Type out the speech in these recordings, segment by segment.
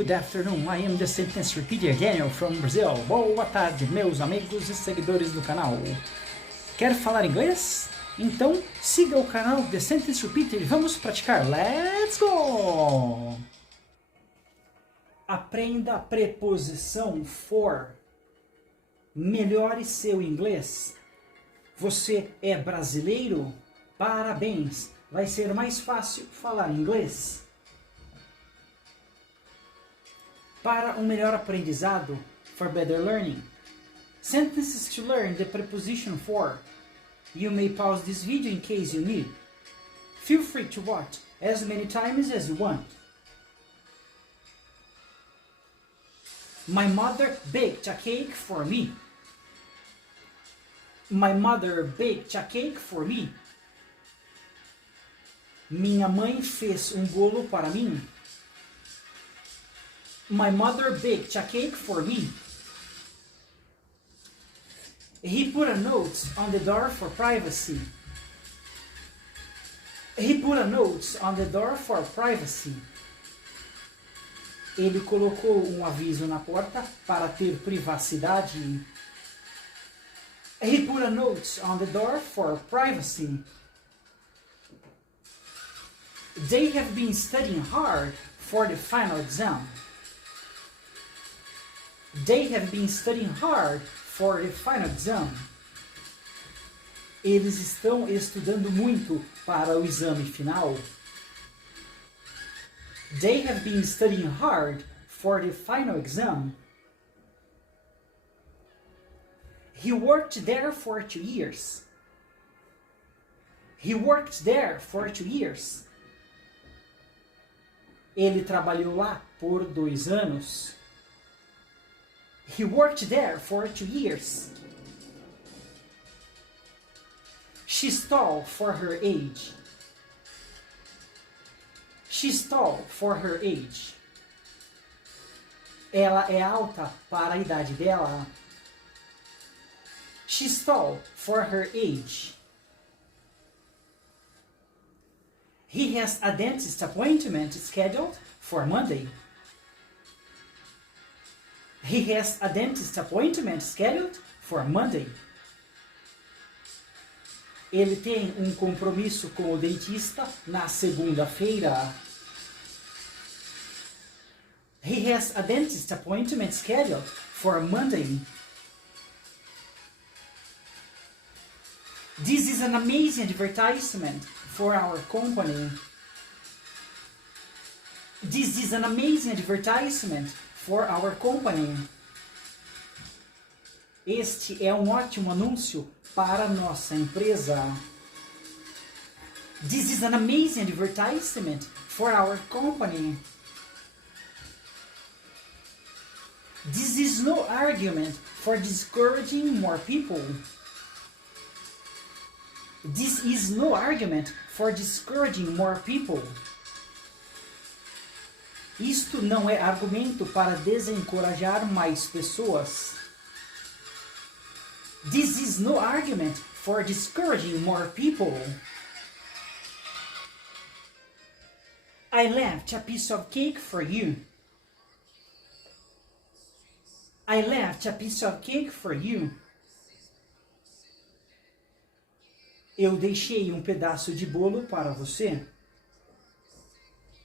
good afternoon. I am the sentence repeater Daniel from Brazil. Boa tarde, meus amigos e seguidores do canal. Quer falar inglês? Então siga o canal The Sentence Repeater e vamos praticar. Let's go! Aprenda a preposição for. Melhore seu inglês. Você é brasileiro? Parabéns! Vai ser mais fácil falar inglês. Para um melhor aprendizado, for better learning. Sentences to learn the preposition for. You may pause this video in case you need. Feel free to watch as many times as you want. My mother baked a cake for me. My mother baked a cake for me. Minha mãe fez um bolo para mim. My mother baked a cake for me. He put a note on the door for privacy. He put a note on the door for privacy. Ele colocou um aviso na porta para ter privacidade. He put a note on the door for privacy. They have been studying hard for the final exam. They have been studying hard for the final exam. Eles estão estudando muito para o exame final. They have been studying hard for the final exam. He worked there for 2 years. He worked there for 2 years. Ele trabalhou lá por 2 anos. He worked there for 2 years. She's tall for her age. She's tall for her age. Ela é alta para a idade dela. She's tall for her age. He has a dentist appointment scheduled for Monday. He has a dentist appointment scheduled for Monday. Ele tem um compromisso com o dentista na segunda-feira. He has a dentist appointment scheduled for Monday. This is an amazing advertisement for our company. This is an amazing advertisement for our company. Este é um ótimo anúncio para nossa empresa. This is an amazing advertisement for our company. This is no argument for discouraging more people. This is no argument for discouraging more people. Isto não é argumento para desencorajar mais pessoas. This is no argument for discouraging more people. I left a piece of cake for you. I left a piece of cake for you. Eu deixei um pedaço de bolo para você.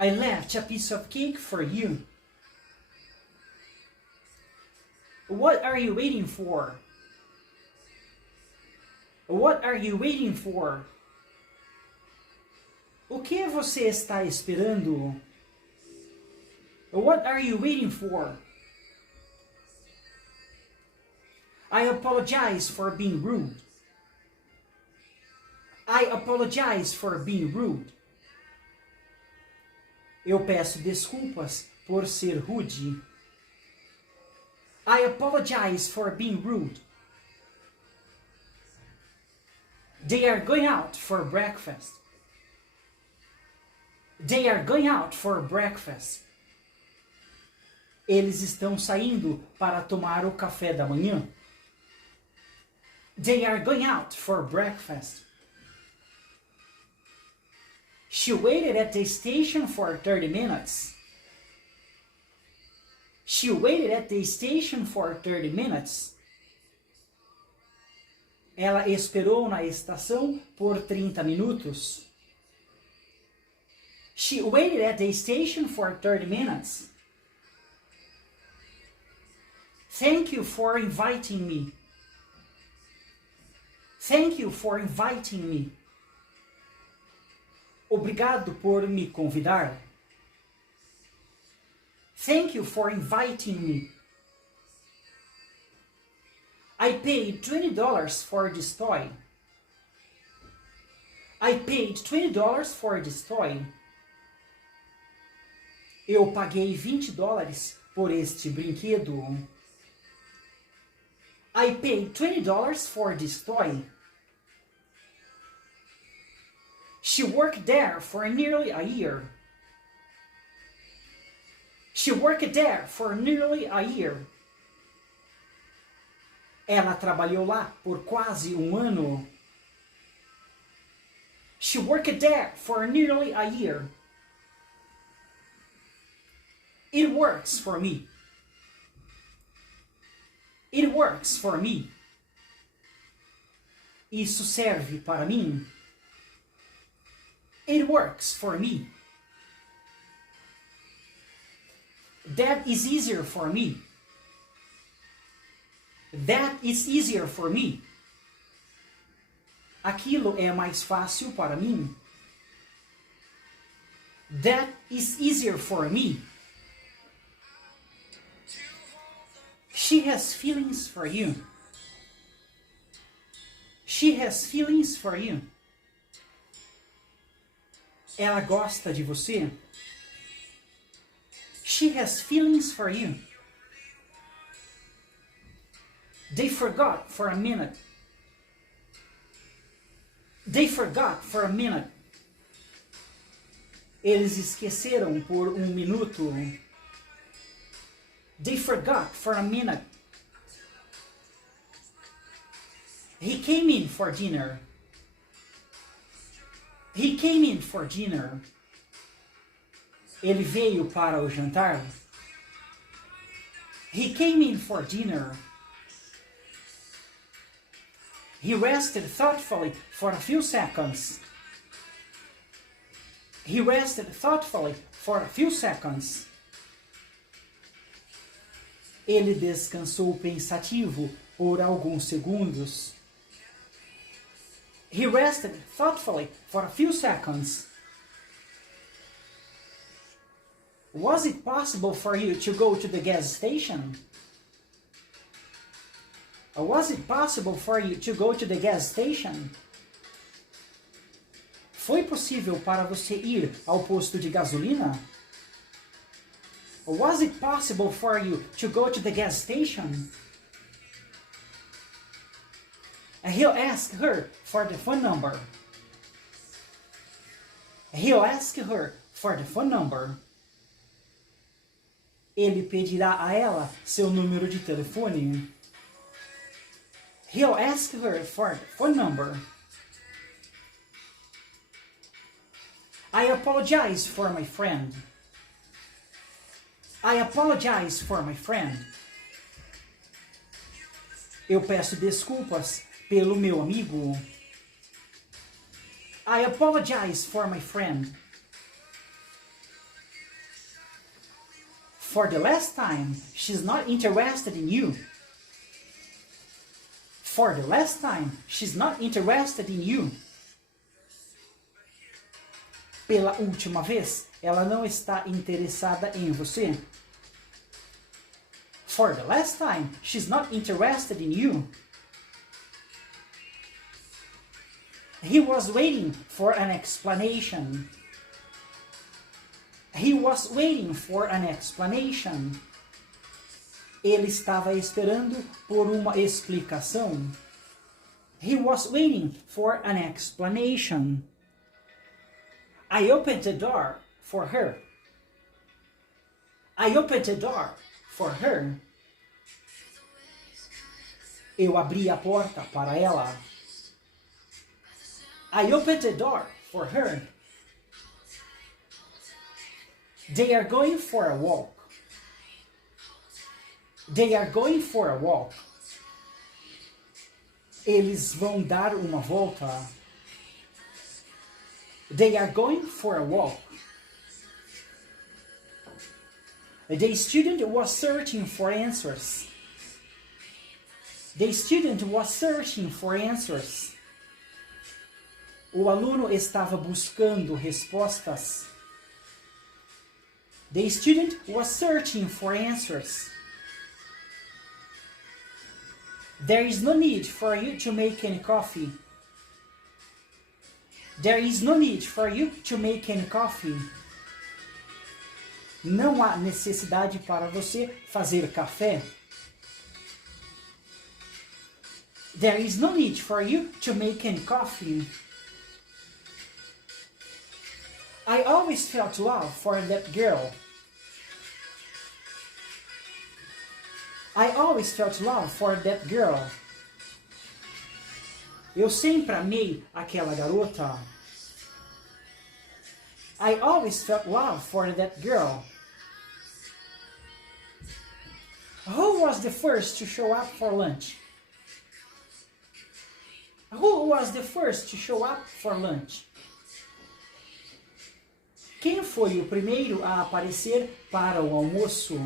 I left a piece of cake for you. What are you waiting for? What are you waiting for? O que você está esperando? What are you waiting for? I apologize for being rude. I apologize for being rude. Eu peço desculpas por ser rude. I apologize for being rude. They are going out for breakfast. They are going out for breakfast. Eles estão saindo para tomar o café da manhã. They are going out for breakfast. She waited at the station for 30 minutes. She waited at the station for 30 minutes. Ela esperou na estação por 30 minutos. She waited at the station for 30 minutes. Thank you for inviting me. Thank you for inviting me. Obrigado por me convidar. Thank you for inviting me. I paid $20 for this toy. I paid $20 for this toy. Eu paguei $20 por este brinquedo. I paid $20 for this toy. She worked there for nearly a year. She worked there for nearly a year. Ela trabalhou lá por quase ano. She worked there for nearly a year. It works for me. It works for me. Isso serve para mim. It works for me. That is easier for me. That is easier for me. Aquilo é mais fácil para mim. That is easier for me. She has feelings for you. She has feelings for you. Ela gosta de você. She has feelings for you. They forgot for a minute. They forgot for a minute. Eles esqueceram por minuto. They forgot for a minute. He came in for dinner. He came in for dinner. Ele veio para o jantar. He came in for dinner. He rested thoughtfully for a few seconds. He rested thoughtfully for a few seconds. Ele descansou pensativo por alguns segundos. He rested thoughtfully for a few seconds. Was it possible for you to go to the gas station? Was it possible for you to go to the gas station? Foi possível para você ir ao posto de gasolina? Was it possible for you to go to the gas station? He'll ask her for the phone number. He'll ask her for the phone number. Ele pedirá a ela seu número de telefone. He'll ask her for the phone number. I apologize for my friend. I apologize for my friend. Eu peço desculpas pelo meu amigo. I apologize for my friend. For the last time, she's not interested in you. For the last time, she's not interested in you. Pela última vez, ela não está interessada em você. For the last time, she's not interested in you. He was waiting for an explanation. He was waiting for an explanation. Ele estava esperando por uma explicação. He was waiting for an explanation. I opened the door for her. I opened the door for her. Eu abri a porta para ela. I opened the door for her. They are going for a walk. They are going for a walk. Eles vão dar uma volta. They are going for a walk. The student was searching for answers. The student was searching for answers. O aluno estava buscando respostas. The student was searching for answers. There is no need for you to make any coffee. There is no need for you to make any coffee. Não há necessidade para você fazer café. There is no need for you to make any coffee. I always felt love for that girl. I always felt love for that girl. Eu sempre amei aquela garota. I always felt love for that girl. Who was the first to show up for lunch? Who was the first to show up for lunch? Quem foi o primeiro a aparecer para o almoço?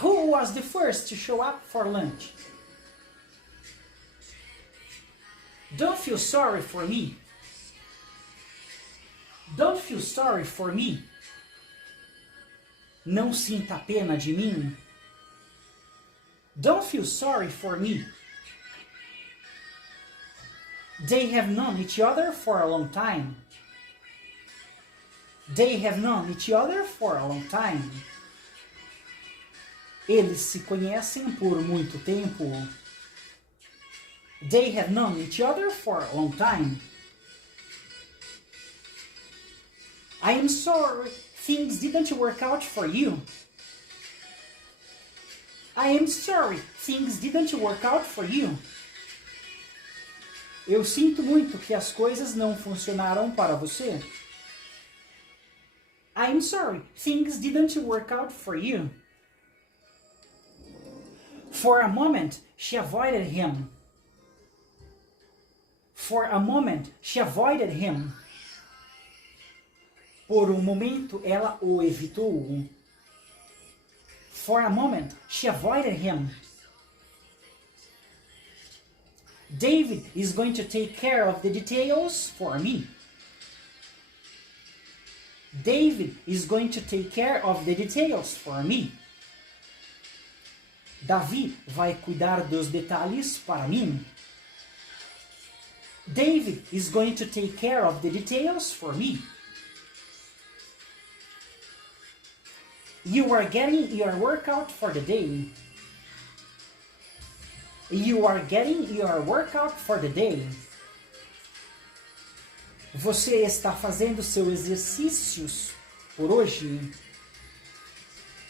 Who was the first to show up for lunch? Don't feel sorry for me. Don't feel sorry for me. Não sinta pena de mim. Don't feel sorry for me. They have known each other for a long time. They have known each other for a long time. Eles se conhecem por muito tempo. They have known each other for a long time. I am sorry things didn't work out for you. I am sorry things didn't work out for you. Eu sinto muito que as coisas não funcionaram para você. I'm sorry, things didn't work out for you. For a moment, she avoided him. For a moment, she avoided him. Por um momento, ela o evitou. For a moment, she avoided him. David is going to take care of the details for me. David is going to take care of the details for me. Davi vai cuidar dos detalhes para mim. David is going to take care of the details for me. You are getting your workout for the day. You are getting your workout for the day. Você está fazendo seus exercícios por hoje.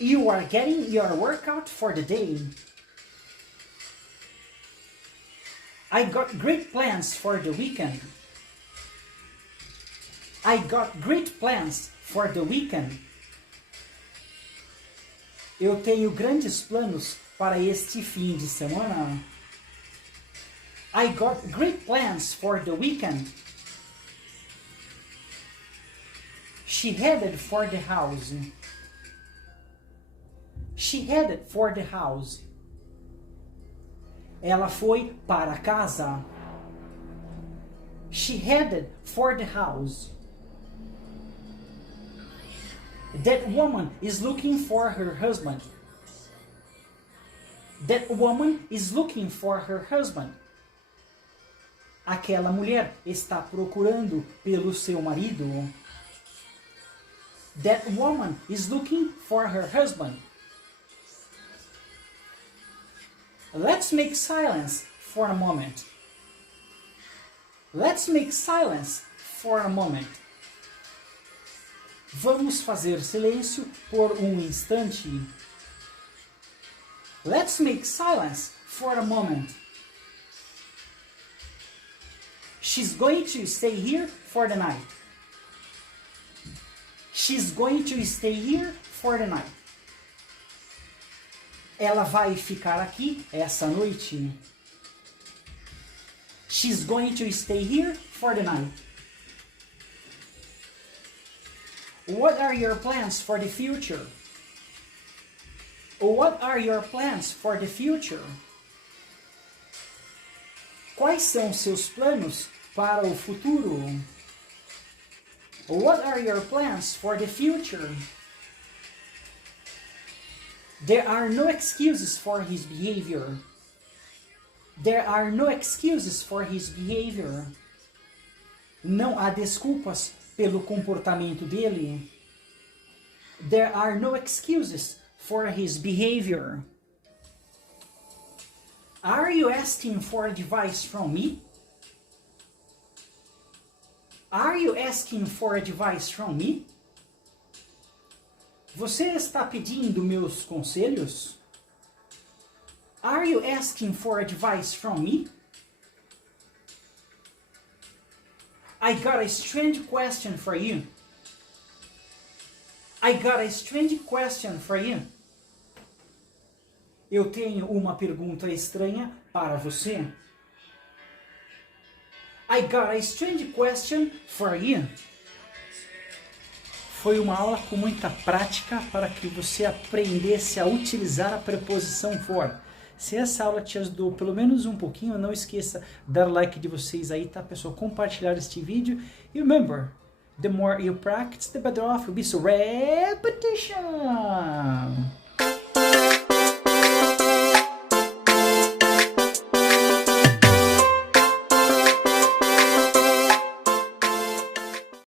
You are getting your workout for the day. I got great plans for the weekend. I got great plans for the weekend. Eu tenho grandes planos para este fim de semana. I got great plans for the weekend. She headed for the house. She headed for the house. Ela foi para casa. She headed for the house. That woman is looking for her husband. That woman is looking for her husband. Aquela mulher está procurando pelo seu marido. That woman is looking for her husband. Let's make silence for a moment. Let's make silence for a moment. Vamos fazer silêncio por instante. Let's make silence for a moment. She's going to stay here for the night. She's going to stay here for the night. Ela vai ficar aqui essa noite. She's going to stay here for the night. What are your plans for the future? What are your plans for the future? Quais são seus planos para o futuro? What are your plans for the future? There are no excuses for his behavior. There are no excuses for his behavior. Não há desculpas pelo comportamento dele. There are no excuses for his behavior. Are you asking for advice from me? Are you asking for advice from me? Você está pedindo meus conselhos? Are you asking for advice from me? I got a strange question for you. I got a strange question for you. Eu tenho uma pergunta estranha para você. I got a strange question for you. Foi uma aula com muita prática para que você aprendesse a utilizar a preposição for. Se essa aula te ajudou pelo menos um pouquinho, não esqueça de dar like de vocês aí, tá, pessoal? Compartilhar este vídeo. E remember, the more you practice, the better off you'll be. So repetition!